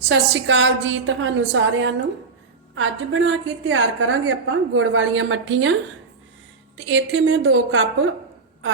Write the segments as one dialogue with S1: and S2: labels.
S1: ਸਤਿ ਸ਼੍ਰੀ ਅਕਾਲ ਜੀ ਤੁਹਾਨੂੰ ਸਾਰਿਆਂ ਨੂੰ। ਅੱਜ ਬਣਾ ਕੇ ਤਿਆਰ ਕਰਾਂਗੇ ਆਪਾਂ ਗੁੜ ਵਾਲੀਆਂ ਮੱਠੀਆਂ। ਤੇ ਇੱਥੇ ਮੈਂ 2 ਕੱਪ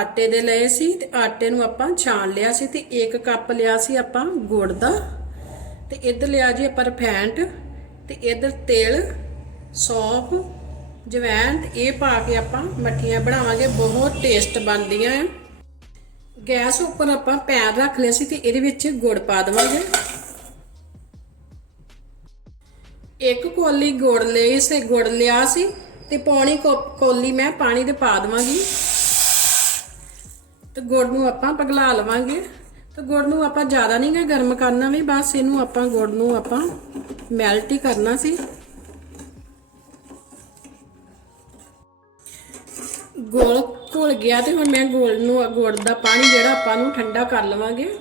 S1: ਆਟੇ ਦੇ ਲਏ ਸੀ ਤੇ ਆਟੇ ਨੂੰ ਆਪਾਂ ਛਾਣ ਲਿਆ ਸੀ ਤੇ 1 ਕੱਪ ਲਿਆ ਸੀ ਆਪਾਂ ਗੁੜ ਦਾ। ਤੇ ਇੱਧਰ ਲਿਆ ਜੀ ਆਪਾਂ ਰਿਫਾਈਂਡ ਤੇ ਇੱਧਰ ਤੇਲ, ਸੌਂਫ, ਜਵੈਣ ਇਹ ਪਾ ਕੇ ਆਪਾਂ ਮੱਠੀਆਂ ਬਣਾਵਾਂਗੇ, ਬਹੁਤ ਟੇਸਟ ਬਣਦੀਆਂ ਆ। ਗੈਸ ਉੱਪਰ ਆਪਾਂ ਪੈਨ ਰੱਖ ਲਿਆ ਸੀ ਤੇ ਇਹਦੇ ਵਿੱਚ ਗੁੜ ਪਾ ਦੇਵਾਂਗੇ। ਇੱਕ ਕੋਲੀ ਗੁੜ ਲਈ ਸੇ, ਗੁੜ ਲਿਆ ਸੀ ਤੇ ਪੌਣੀ ਕੋ- ਕੋਲੀ ਮੈਂ ਪਾਣੀ ਦੇ ਪਾ ਦਵਾਂਗੀ। ਤੇ ਗੁੜ ਨੂੰ ਆਪਾਂ ਪਗਲਾ ਲਵਾਂਗੇ। ਤੇ ਗੁੜ ਨੂੰ ਆਪਾਂ ਜ਼ਿਆਦਾ ਨਹੀਂ ਗਾ ਗਰਮ ਕਰਨਾ ਵੀ, ਬਸ ਇਹਨੂੰ ਆਪਾਂ ਗੁੜ ਨੂੰ ਆਪਾਂ ਮੈਲਟ ਹੀ ਕਰਨਾ ਸੀ। ਗੁੜ ਘੁਲ ਗਿਆ ਤੇ ਹੁਣ ਮੈਂ ਗੁੜ ਨੂੰ, ਗੁੜ ਦਾ ਪਾਣੀ ਜਿਹੜਾ ਆਪਾਂ ਨੂੰ ਠੰਡਾ ਕਰ ਲਵਾਂਗੇ।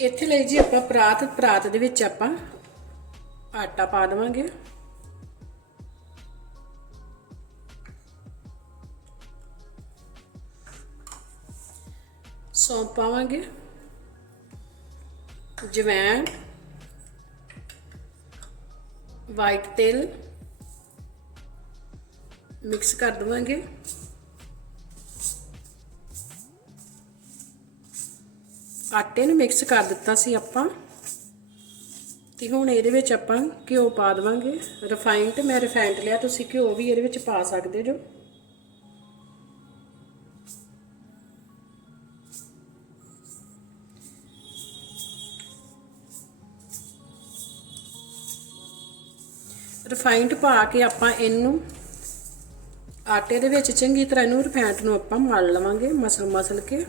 S1: ਇੱਥੇ ਲਈ ਜੀ ਆਪਾਂ ਪਰਾਤ ਪਰਾਤ ਦੇ ਵਿੱਚ ਆਪਾਂ ਆਟਾ ਪਾ ਦੇਵਾਂਗੇ। ਸੌਂਫ ਪਾਵਾਂਗੇ। ਜਵੈਣ। ਵਾਈਟ ਤੇਲ। ਮਿਕਸ ਕਰ ਦਵਾਂਗੇ। ਆਟੇ ਨੂੰ ਮਿਕਸ ਕਰ ਦਿੱਤਾ ਸੀ ਆਪਾਂ। ਤੇ ਹੁਣ ਇਹਦੇ ਵਿੱਚ ਆਪਾਂ ਘਿਓ ਪਾ ਦਵਾਂਗੇ। ਰਿਫਾਈਨਡ ਮੈਂ ਰਿਫਾਈਨਡ ਲਿਆ, ਤੁਸੀਂ ਘਿਓ ਵੀ ਇਹਦੇ ਵਿੱਚ ਪਾ ਸਕਦੇ ਜੋ। ਰਿਫਾਈਨਡ ਪਾ ਕੇ ਆਪਾਂ ਇਹਨੂੰ ਆਟੇ ਦੇ ਵਿੱਚ ਚੰਗੀ ਤਰ੍ਹਾਂ ਇਹਨੂੰ ਰਿਫਾਈਨਡ ਨੂੰ ਆਪਾਂ ਮਲ ਲਵਾਂਗੇ ਮਸਲ ਮਸਲ ਕੇ।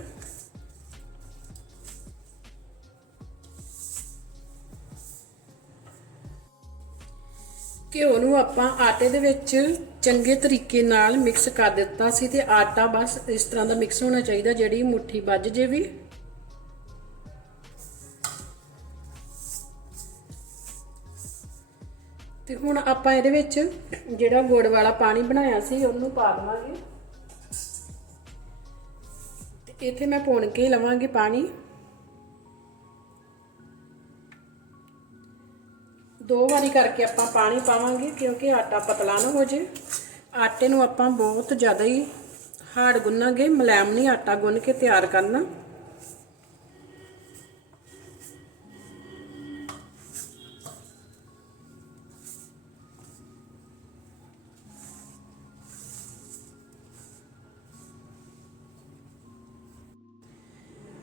S1: ਘਿਓ ਨੂੰ ਆਪਾਂ ਆਟੇ ਦੇ ਵਿੱਚ ਚੰਗੇ ਤਰੀਕੇ ਨਾਲ ਮਿਕਸ ਕਰ ਦਿੱਤਾ ਸੀ ਤੇ ਆਟਾ ਬਸ ਇਸ ਤਰ੍ਹਾਂ ਦਾ ਮਿਕਸ ਹੋਣਾ ਚਾਹੀਦਾ, ਜਿਹੜੀ ਮੁੱਠੀ ਵੱਜ ਜੇ ਵੀ। ਤੇ ਹੁਣ ਆਪਾਂ ਇਹਦੇ ਵਿੱਚ ਜਿਹੜਾ ਗੁੜ ਵਾਲਾ ਪਾਣੀ ਬਣਾਇਆ ਸੀ, ਉਹਨੂੰ ਪਾ ਦਵਾਂਗੇ। ਤੇ ਇੱਥੇ ਮੈਂ ਪੁਣ ਕੇ ਲਵਾਂਗੀ ਪਾਣੀ। ਦੋ ਵਾਰੀ ਕਰਕੇ ਆਪਾਂ ਪਾਣੀ ਪਾਵਾਂਗੇ ਕਿਉਂਕਿ ਆਟਾ ਪਤਲਾ ਨਾ ਹੋ ਜੇ। ਆਟੇ ਨੂੰ ਆਪਾਂ ਬਹੁਤ ਜ਼ਿਆਦਾ ਹੀ ਹਾਰਡ ਗੁੰਨਾਂਗੇ। ਮਲਾਇਮ ਨਹੀਂ ਆਟਾ ਗੁੰਨ ਕੇ ਤਿਆਰ ਕਰਨਾ।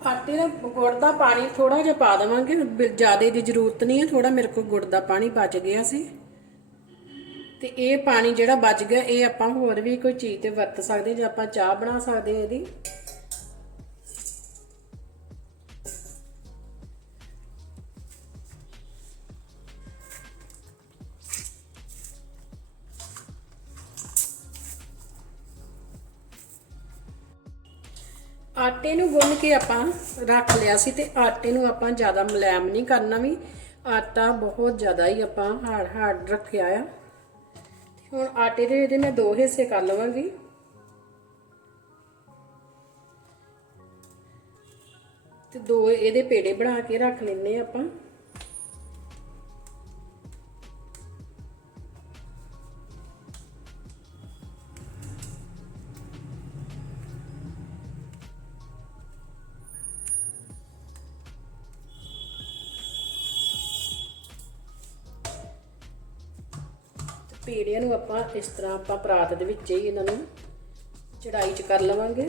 S1: ਆਟੇ ਦਾ ਗੁੜ ਦਾ ਪਾਣੀ ਥੋੜਾ ਜਿਹਾ ਪਾ ਦੇਵਾਂਗੇ। ਜ਼ਿਆਦਾ ਦੀ ਜ਼ਰੂਰਤ ਨਹੀਂ ਹੈ ਥੋੜਾ ਮੇਰੇ ਕੋਲ ਗੁੜ ਦਾ ਪਾਣੀ ਬਚ ਗਿਆ ਸੀ। ਤੇ ਇਹ ਪਾਣੀ ਜਿਹੜਾ ਬਚ ਗਿਆ, ਇਹ ਆਪਾਂ ਹੋਰ ਵੀ ਕੋਈ ਚੀਜ਼ ਤੇ ਵਰਤ ਸਕਦੇ ਜਾਂ ਆਪਾਂ ਚਾਹ ਬਣਾ ਸਕਦੇ ਇਹਦੀ। ਆਟੇ ਨੂੰ ਗੁੰਨ ਕੇ ਆਪਾਂ ਰੱਖ ਲਿਆ ਸੀ ਤੇ ਆਟੇ ਨੂੰ ਆਪਾਂ ਜ਼ਿਆਦਾ ਮਲੈਮ ਨਹੀਂ ਕਰਨਾ ਵੀ। ਆਟਾ ਬਹੁਤ ਜ਼ਿਆਦਾ ਹੀ ਆਪਾਂ ਹਾਰਡ ਹਾਰਡ ਰੱਖਿਆ ਆ। ਹੁਣ ਆਟੇ ਦੇ ਇਹਦੇ ਮੈਂ ਦੋ ਹਿੱਸੇ ਕਰ ਲਵਾਂਗੀ। ਤੇ ਦੋ ਇਹਦੇ ਪੇੜੇ ਬਣਾ ਕੇ ਰੱਖ ਲੈਣੇ ਆਪਾਂ। ਪੇੜਿਆਂ ਨੂੰ ਆਪਾਂ ਇਸ ਤਰ੍ਹਾਂ ਆਪਾਂ ਪਰਾਤ ਦੇ ਵਿੱਚ ਹੀ ਇਹਨਾਂ ਨੂੰ ਚੜਾਈ ਚ ਕਰ ਲਵਾਂਗੇ।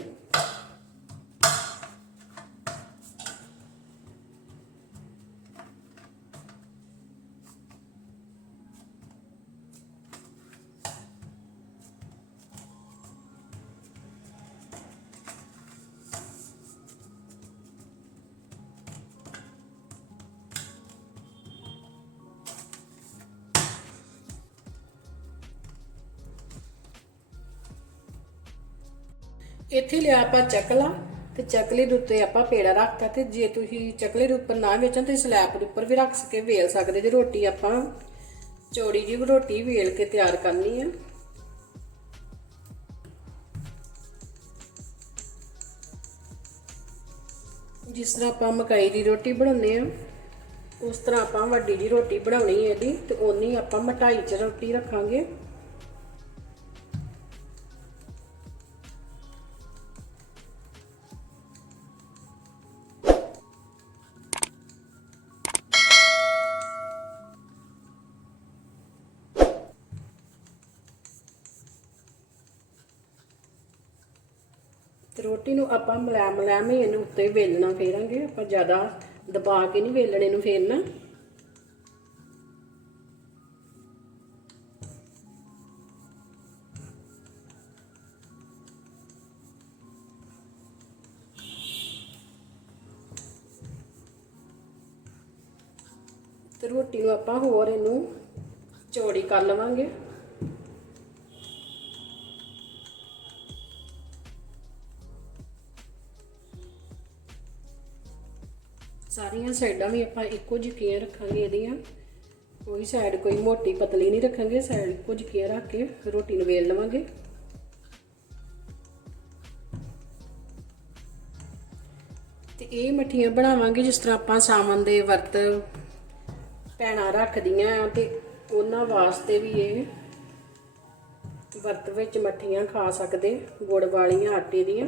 S1: ਇੱਥੇ ਲਿਆ ਆਪਾਂ ਚਕਲਾ ਤੇ ਚਕਲੇ ਦੇ ਉੱਤੇ ਆਪਾਂ ਪੇੜਾ ਰੱਖਤਾ ਤੇ ਜੇ ਤੁਸੀਂ ਚਕਲੇ ਦੇ ਉੱਪਰ ਨਾ ਵੇਚਣ ਤੇ ਸਲੈਬ ਦੇ ਉੱਪਰ ਵੀ ਰੱਖ ਸਕੇ ਵੇਲ ਸਕਦੇ ਜੇ ਰੋਟੀ ਆਪਾਂ। ਚੌੜੀ ਜਿਹੀ ਰੋਟੀ ਵੇਲ ਕੇ ਤਿਆਰ ਕਰਨੀ ਆ। ਜਿਸ ਤਰ੍ਹਾਂ ਆਪਾਂ ਮਕਾਈ ਦੀ ਰੋਟੀ ਬਣਾਉਂਦੇ ਆ, ਉਸ ਤਰ੍ਹਾਂ ਆਪਾਂ ਵੱਡੀ ਜੀ ਰੋਟੀ ਬਣਾਉਣੀ ਹੈ ਇਹਦੀ ਤੇ ਓਨੀ ਆਪਾਂ ਮਠਾਈ 'ਚ ਰੋਟੀ ਰੱਖਾਂਗੇ। ਤੇ ਰੋਟੀ ਨੂੰ ਆਪਾਂ ਮਲੈਮ ਮਲਾਮੇ ਇਹਨੂੰ ਉੱਤੇ ਵੇਲਣਾ ਫੇਰਾਂਗੇ। ਆਪਾਂ ਜ਼ਿਆਦਾ ਦਬਾ ਕੇ ਨਹੀਂ ਵੇਲਣੇ ਨੂੰ ਫੇਰਨਾ। ਤੇ ਰੋਟੀ ਨੂੰ ਆਪਾਂ ਹੋਰ ਇਹਨੂੰ ਚੌੜੀ ਕਰ ਲਵਾਂਗੇ। ਸਾਰੀਆਂ ਸਾਈਡਾਂ ਵੀ ਆਪਾਂ ਇੱਕੋ ਜਿਹੀਆਂ ਰੱਖਾਂਗੇ ਇਹਦੀਆਂ। ਕੋਈ ਸਾਈਡ ਕੋਈ ਮੋਟੀ ਪਤਲੀ ਨਹੀਂ ਰੱਖਾਂਗੇ ਸਾਈਡ ਇੱਕੋ ਜਿਹੀਆਂ ਰੱਖ ਕੇ ਰੋਟੀ ਨੂੰ ਵੇਲ ਲਵਾਂਗੇ। ਤੇ ਇਹ ਮੱਠੀਆਂ ਬਣਾਵਾਂਗੇ ਜਿਸ ਤਰ੍ਹਾਂ ਆਪਾਂ ਸਾਵਣ ਦੇ ਵਰਤ ਭੈਣਾਂ ਰੱਖਦੀਆਂ ਆ ਤੇ ਉਹਨਾਂ ਵਾਸਤੇ ਵੀ ਇਹ ਵਰਤ ਵਿੱਚ ਮੱਠੀਆਂ ਖਾ ਸਕਦੇ, ਗੁੜ ਵਾਲੀਆਂ, ਆਟੇ ਦੀਆਂ।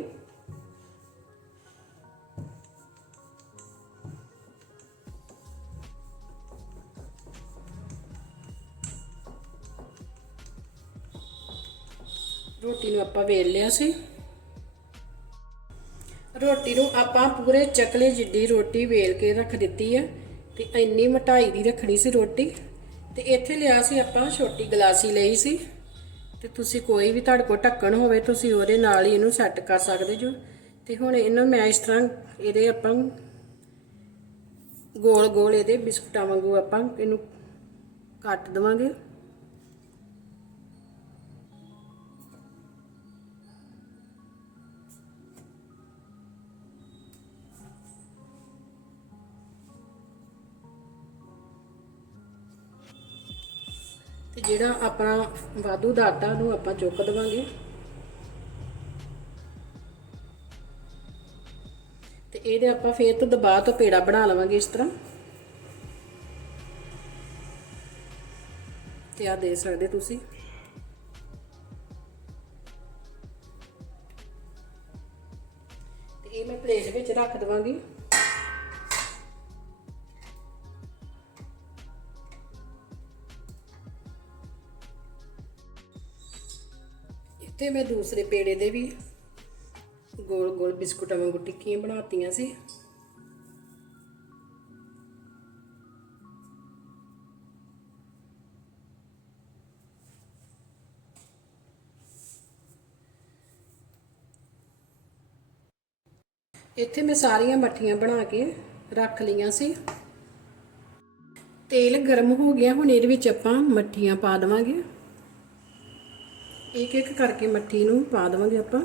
S1: ਰੋਟੀ ਨੂੰ ਆਪਾਂ ਵੇਲ ਲਿਆ ਸੀ। ਰੋਟੀ ਨੂੰ ਆਪਾਂ ਪੂਰੇ ਚਕਲੇ ਜਿੱਡੀ ਰੋਟੀ ਵੇਲ ਕੇ ਰੱਖ ਦਿੱਤੀ ਹੈ ਤੇ ਇੰਨੀ ਮਟਾਈ ਦੀ ਰੱਖਣੀ ਸੀ ਰੋਟੀ। ਤੇ ਇੱਥੇ ਲਿਆ ਸੀ ਆਪਾਂ ਛੋਟੀ ਗਲਾਸੀ ਲਈ ਸੀ। ਤੇ ਤੁਸੀਂ ਕੋਈ ਵੀ ਤੁਹਾਡੇ ਕੋਲ ਢੱਕਣ ਹੋਵੇ, ਤੁਸੀਂ ਉਹਦੇ ਨਾਲ ਹੀ ਇਹਨੂੰ ਸੈੱਟ ਕਰ ਸਕਦੇ ਜੋ। ਤੇ ਹੁਣ ਇਹਨੂੰ ਮੈਂ ਇਸ ਤਰ੍ਹਾਂ ਇਹਦੇ ਆਪਾਂ ਗੋਲ ਗੋਲ ਇਹਦੇ ਬਿਸਕੁਟਾਂ ਵਾਂਗੂ ਆਪਾਂ ਇਹਨੂੰ ਕੱਟ ਦਵਾਂਗੇ। ਜਿਹੜਾ ਆਪਣਾ ਵਾਧੂ ਦਾ ਆਟਾ ਨੂੰ ਆਪਾਂ ਚੁੱਕ ਦਵਾਂਗੇ। ਤੇ ਇਹਦੇ ਆਪਾਂ ਫੇਰ ਤੋਂ ਦਬਾ ਤੋਂ ਪੇੜਾ ਬਣਾ ਲਵਾਂਗੇ ਇਸ ਤਰ੍ਹਾਂ। ਤੇ ਆ ਦੇ ਸਕਦੇ ਤੁਸੀਂ। ਤੇ ਇਹ ਮੈਂ ਪਲੇਟ ਵਿੱਚ ਰੱਖ ਦਵਾਂਗੀ। ਇੱਥੇ ਮੈਂ ਦੂਸਰੇ ਪੇੜੇ ਦੇ ਵੀ ਗੋਲ ਗੋਲ ਬਿਸਕੁਟਾਂ ਵਾਂਗੂ ਟਿੱਕੀਆਂ ਬਣਾਤੀਆਂ ਸੀ। ਇੱਥੇ ਮੈਂ ਸਾਰੀਆਂ ਮੱਠੀਆਂ ਬਣਾ ਕੇ ਰੱਖ ਲਈਆਂ ਸੀ। ਤੇਲ ਗਰਮ ਹੋ ਗਿਆ, ਹੁਣ ਇਹਦੇ ਵਿੱਚ ਆਪਾਂ ਮੱਠੀਆਂ ਪਾ ਦੇਵਾਂਗੇ। ਇੱਕ ਇੱਕ ਕਰਕੇ ਮੱਠੀ ਨੂੰ ਪਾ ਦੇਵਾਂਗੇ ਆਪਾਂ।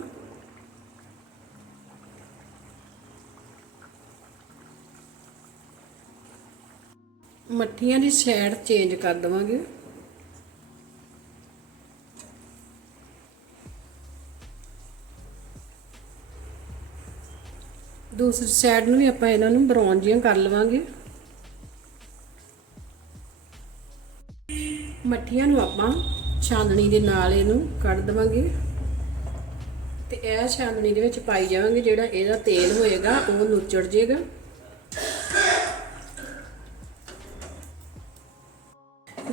S1: ਮੱਠੀਆਂ ਦੀ ਸਾਈਡ ਚੇਂਜ ਕਰ ਦੇਵਾਂਗੇ। ਦੂਸਰੀ ਸਾਈਡ ਨੂੰ ਵੀ ਆਪਾਂ ਇਹਨਾਂ ਨੂੰ ਬਰਾਊਨ ਜਿਹੀਆਂ ਕਰ ਲਵਾਂਗੇ। ਮੱਠੀਆਂ ਨੂੰ ਆਪਾਂ ਛਾਨਣੀ ਦੇ ਨਾਲ ਇਹਨੂੰ ਕੱਢ ਦਵਾਂਗੇ। ਤੇ ਇਹ ਛਾਨਣੀ ਦੇ ਵਿੱਚ ਪਾਈ ਜਾਵਾਂਗੇ, ਜਿਹੜਾ ਇਹਦਾ ਤੇਲ ਹੋਏਗਾ, ਉਹ ਨੁੱਚੜ ਜਾਏਗਾ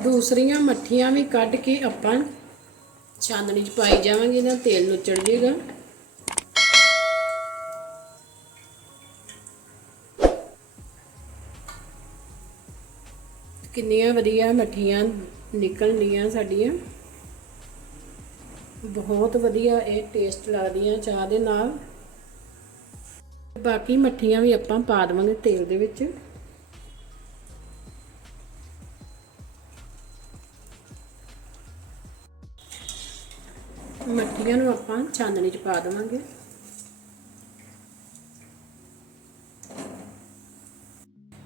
S1: ਦੂਸਰੀਆਂ ਮੱਠੀਆਂ ਵੀ ਕੱਢ ਕੇ ਆਪਾਂ ਛਾਨਣੀ 'ਚ ਪਾਈ ਜਾਵਾਂਗੇ, ਇਹਦਾ ਤੇਲ ਨੁੱਚੜ ਜਾਏਗਾ ਕਿੰਨੀਆਂ ਵਧੀਆ ਮੱਠੀਆਂ ਨਿਕਲਣੀਆਂ ਸਾਡੀਆਂ। ਬਹੁਤ ਵਧੀਆ ਇਹ ਟੇਸਟ ਲੱਗਦੀਆਂ ਚਾਹ ਦੇ ਨਾਲ। ਬਾਕੀ ਮੱਠੀਆਂ ਵੀ ਆਪਾਂ ਪਾ ਦੇਵਾਂਗੇ ਤੇਲ ਦੇ ਵਿੱਚ। ਮੱਠੀਆਂ ਨੂੰ ਆਪਾਂ ਛਾਨਣੀ 'ਚ ਪਾ ਦੇਵਾਂਗੇ।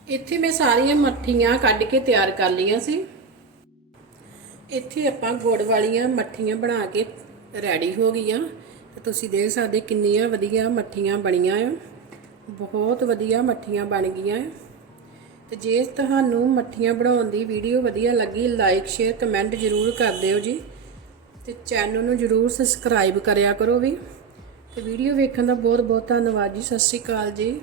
S1: ਇੱਥੇ ਮੈਂ ਸਾਰੀਆਂ ਮੱਠੀਆਂ ਕੱਢ ਕੇ ਤਿਆਰ ਕਰ ਲਈਆਂ ਸੀ। ਇੱਥੇ ਆਪਾਂ ਗੁੜ ਵਾਲੀਆਂ ਮੱਠੀਆਂ ਬਣਾ ਕੇ ਰੈਡੀ ਹੋ ਗਈਆਂ। ਤੇ ਤੁਸੀਂ ਦੇਖ ਸਕਦੇ ਕਿੰਨੀਆਂ ਵਧੀਆ ਮੱਠੀਆਂ ਬਣੀਆਂ ਆ। ਬਹੁਤ ਵਧੀਆ ਮੱਠੀਆਂ ਬਣ ਗਈਆਂ। ਆ ਤੇ ਜੇ ਤੁਹਾਨੂੰ ਮੱਠੀਆਂ ਬਣਾਉਣ ਦੀ ਵੀਡੀਓ ਵਧੀਆ ਲੱਗੀ ਲਾਈਕ ਸ਼ੇਅਰ ਕਮੈਂਟ ਜ਼ਰੂਰ ਕਰ ਦਿਓ ਜੀ। ਤੇ ਚੈਨਲ ਨੂੰ ਜ਼ਰੂਰ ਸਬਸਕ੍ਰਾਈਬ ਕਰਿਆ ਕਰੋ ਵੀ। ਤੇ ਵੀਡੀਓ ਵੇਖਣ ਦਾ ਬਹੁਤ ਬਹੁਤ ਧੰਨਵਾਦ ਜੀ। ਸਤਿ ਸ਼੍ਰੀ ਅਕਾਲ ਜੀ।